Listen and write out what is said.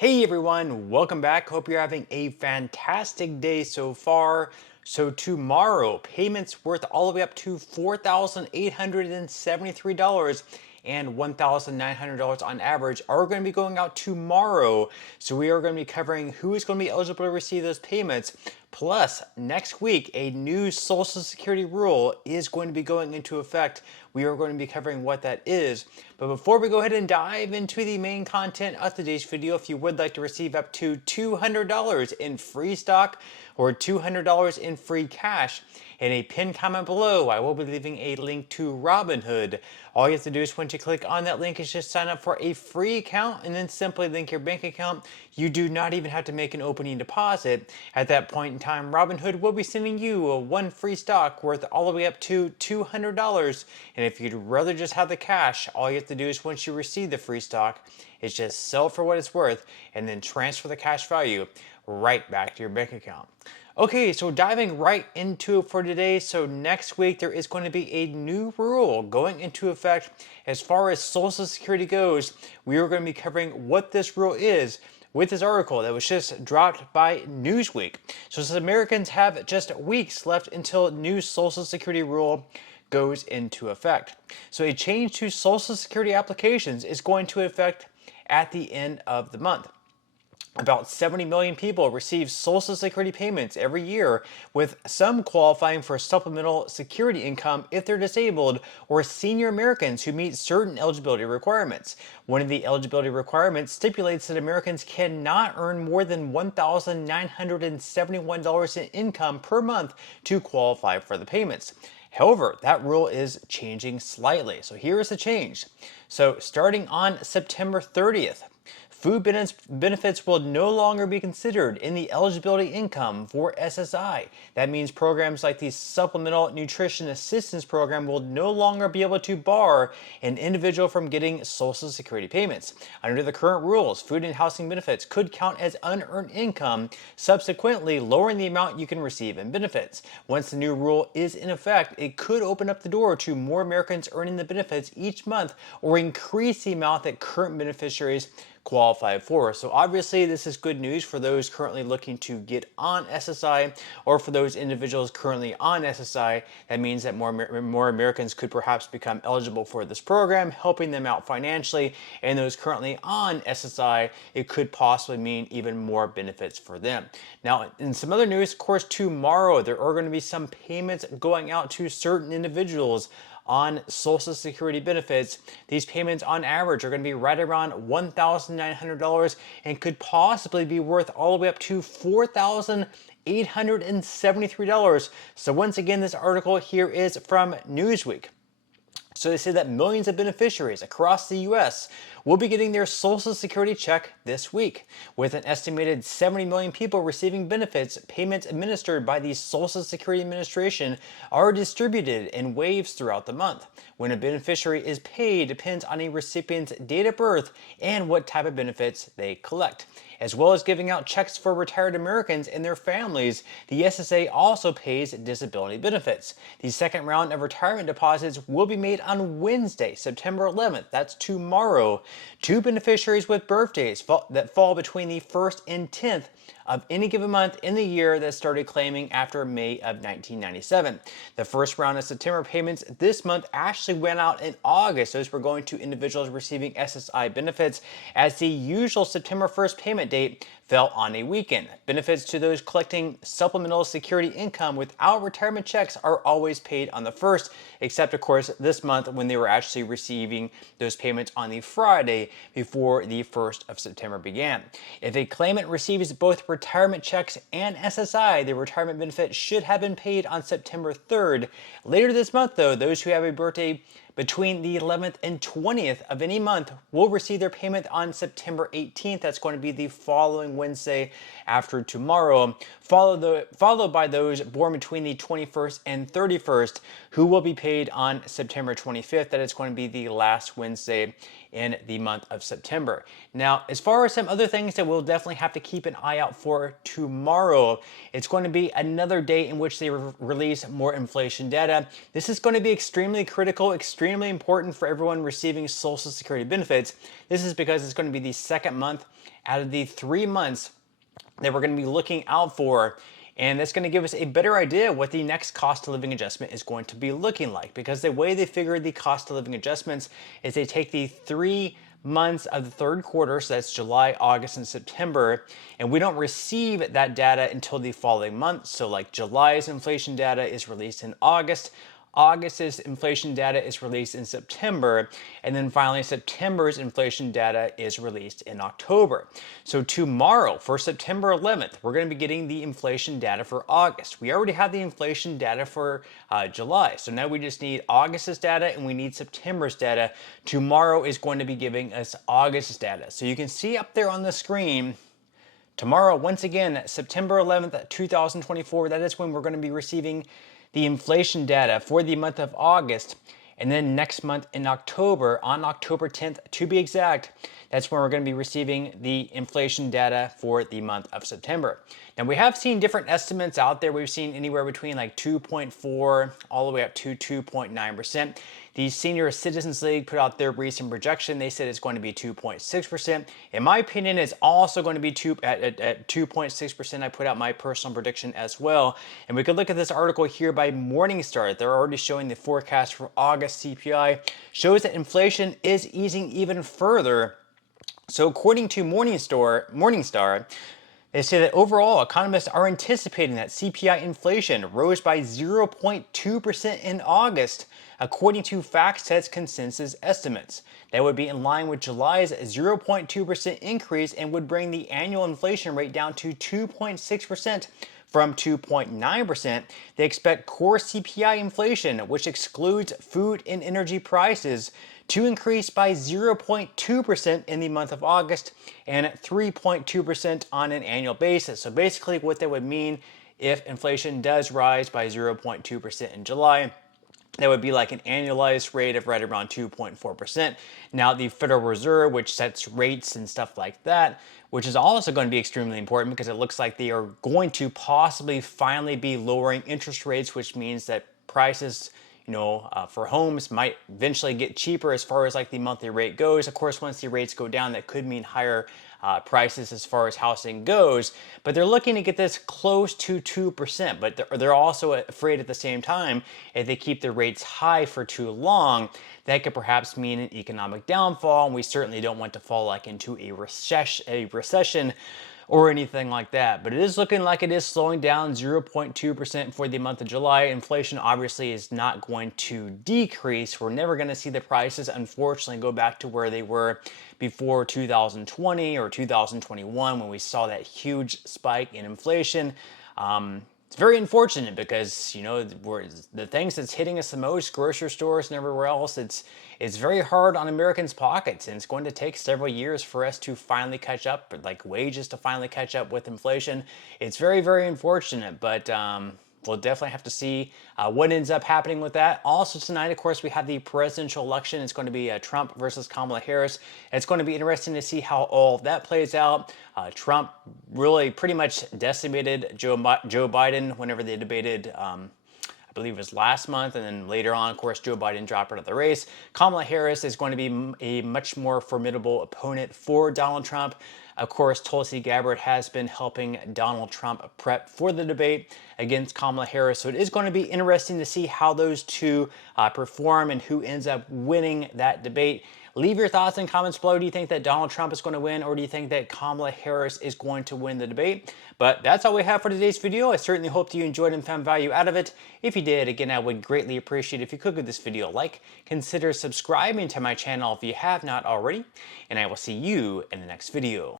Hey everyone, welcome back. Hope you're having a fantastic day so far. So tomorrow, payments worth all the way up to $4,873 and $1,900 on average are going to be going out tomorrow. So we are going to be covering who is going to be eligible to receive those payments. Plus, next week, a new Social Security rule is going to be going into effect. We are going to be covering what that is. But before we go ahead and dive into the main content of today's video, if you would like to receive up to $200 in free stock or $200 in free cash, in a pinned comment below, I will be leaving a link to Robinhood. All you have to do is once you click on that link is just sign up for a free account and then simply link your bank account. You do not even have to make an opening deposit. At that point in time, Robinhood will be sending you one free stock worth all the way up to $200. And if you'd rather just have the cash, all you have to do is once you receive the free stock, is just sell for what it's worth and then transfer the cash value right back to your bank account. Okay, so diving right into it for today. So next week there is going to be a new rule going into effect as far as Social Security goes. We are going to be covering what this rule is with this article that was just dropped by Newsweek. So since Americans have just weeks left until new Social Security rule goes into effect. So a change to Social Security applications is going to affect at the end of the month. About 70 million people receive Social Security payments every year, with some qualifying for supplemental security income if they're disabled or senior Americans who meet certain eligibility requirements. One of the eligibility requirements stipulates that Americans cannot earn more than $1,971 in income per month to qualify for the payments. However, that rule is changing slightly. So here is the change. So starting on September 30th, food benefits will no longer be considered in the eligibility income for SSI. That means programs like the Supplemental Nutrition Assistance Program will no longer be able to bar an individual from getting Social Security payments. Under the current rules, food and housing benefits could count as unearned income, subsequently lowering the amount you can receive in benefits. Once the new rule is in effect, it could open up the door to more Americans earning the benefits each month or increase the amount that current beneficiaries qualify for. So obviously this is good news for those currently looking to get on SSI, or for those individuals currently on SSI. That means that more Americans could perhaps become eligible for this program, helping them out financially. And those currently on SSI, it could possibly mean even more benefits for them. Now, in some other news, of course, tomorrow there are going to be some payments going out to certain individuals on Social Security benefits. These payments on average are going to be right around $1,900 and could possibly be worth all the way up to $4,873. So once again, this article here is from Newsweek. So they say that millions of beneficiaries across the U.S. will be getting their Social Security check this week. With an estimated 70 million people receiving benefits, payments administered by the Social Security Administration are distributed in waves throughout the month. When a beneficiary is paid depends on a recipient's date of birth and what type of benefits they collect. As well as giving out checks for retired Americans and their families, the SSA also pays disability benefits. The second round of retirement deposits will be made on Wednesday, September 11th. That's tomorrow. Two beneficiaries with birthdays that fall between the 1st and 10th of any given month in the year that started claiming after May of 1997. The first round of September payments this month actually went out in August. Those were going to individuals receiving SSI benefits, as the usual September 1st payment date fell on a weekend. Benefits to those collecting supplemental security income without retirement checks are always paid on the 1st, except of course this month when they were actually receiving those payments on the Friday before the 1st of September began. If a claimant receives both retirement checks and SSI, the retirement benefit should have been paid on September 3rd. Later this month though, those who have a birthday between the 11th and 20th of any month will receive their payment on September 18th. That's going to be the following Wednesday after tomorrow, followed by those born between the 21st and 31st, who will be paid on September 25th. That is going to be the last Wednesday in the month of September. Now, as far as some other things that we'll definitely have to keep an eye out for tomorrow, it's going to be another day in which they release more inflation data. This is going to be extremely critical, extremely extremely important for everyone receiving Social Security benefits. This is because it's going to be the second month out of the 3 months that we're going to be looking out for. And that's going to give us a better idea what the next cost of living adjustment is going to be looking like. Because the way they figure the cost of living adjustments is they take the 3 months of the third quarter, so that's July, August, and September, and we don't receive that data until the following month. So like July's inflation data is released in August, August's inflation data is released in September, and then finally September's inflation data is released in October. So tomorrow, for September 11th, we're going to be getting the inflation data for August. We already have the inflation data for July, so now we just need August's data and we need September's data. Tomorrow is going to be giving us August's data. So you can see up there on the screen, tomorrow, once again, September 11th, 2024, that is when we're going to be receiving the inflation data for the month of August. And then next month in October, on October 10th to be exact, that's when we're going to be receiving the inflation data for the month of September. Now we have seen different estimates out there. We've seen anywhere between like 2.4 all the way up to 2.9%. The Senior Citizens League put out their recent projection. They said it's going to be 2.6%. In my opinion, it's also going to be at 2.6%. I put out my personal prediction as well. And we could look at this article here by Morningstar. They're already showing the forecast for August CPI. Shows that inflation is easing even further. So according to Morningstar, they say that overall, economists are anticipating that CPI inflation rose by 0.2% in August, according to FactSet's consensus estimates. That would be in line with July's 0.2% increase and would bring the annual inflation rate down to 2.6%. From 2.9%, they expect core CPI inflation, which excludes food and energy prices, to increase by 0.2% in the month of August and 3.2% on an annual basis. So basically what that would mean if inflation does rise by 0.2% in July, that would be like an annualized rate of right around 2.4%. Now, the Federal Reserve, which sets rates and stuff like that, which is also going to be extremely important because it looks like they are going to possibly finally be lowering interest rates, which means that prices, for homes might eventually get cheaper as far as like the monthly rate goes. Of course, once the rates go down, that could mean higher prices as far as housing goes, but they're looking to get this close to 2%, but they're also afraid at the same time if they keep the rates high for too long, that could perhaps mean an economic downfall, and we certainly don't want to fall like into a recession or anything like that. But it is looking like it is slowing down 0.2% for the month of July. Inflation obviously is not going to decrease. We're never going to see the prices, unfortunately, go back to where they were before 2020 or 2021 when we saw that huge spike in inflation. It's very unfortunate because, the things that's hitting us the most, grocery stores and everywhere else, it's very hard on Americans' pockets, and it's going to take several years for us to finally catch up, like wages to finally catch up with inflation. It's very, very unfortunate, but we'll definitely have to see what ends up happening with that. Also tonight, of course, we have the presidential election. It's going to be Trump versus Kamala Harris. It's going to be interesting to see how all of that plays out. Trump really pretty much decimated Joe Biden whenever they debated, I believe it was last month, and then later on, of course, Joe Biden dropped out of the race. Kamala Harris is going to be a much more formidable opponent for Donald Trump. Of course, Tulsi Gabbard has been helping Donald Trump prep for the debate against Kamala Harris. So it is going to be interesting to see how those two perform and who ends up winning that debate. Leave your thoughts in comments below. Do you think that Donald Trump is going to win, or do you think that Kamala Harris is going to win the debate? But that's all we have for today's video. I certainly hope that you enjoyed and found value out of it. If you did, again, I would greatly appreciate if you could give this video a like. Consider subscribing to my channel if you have not already, and I will see you in the next video.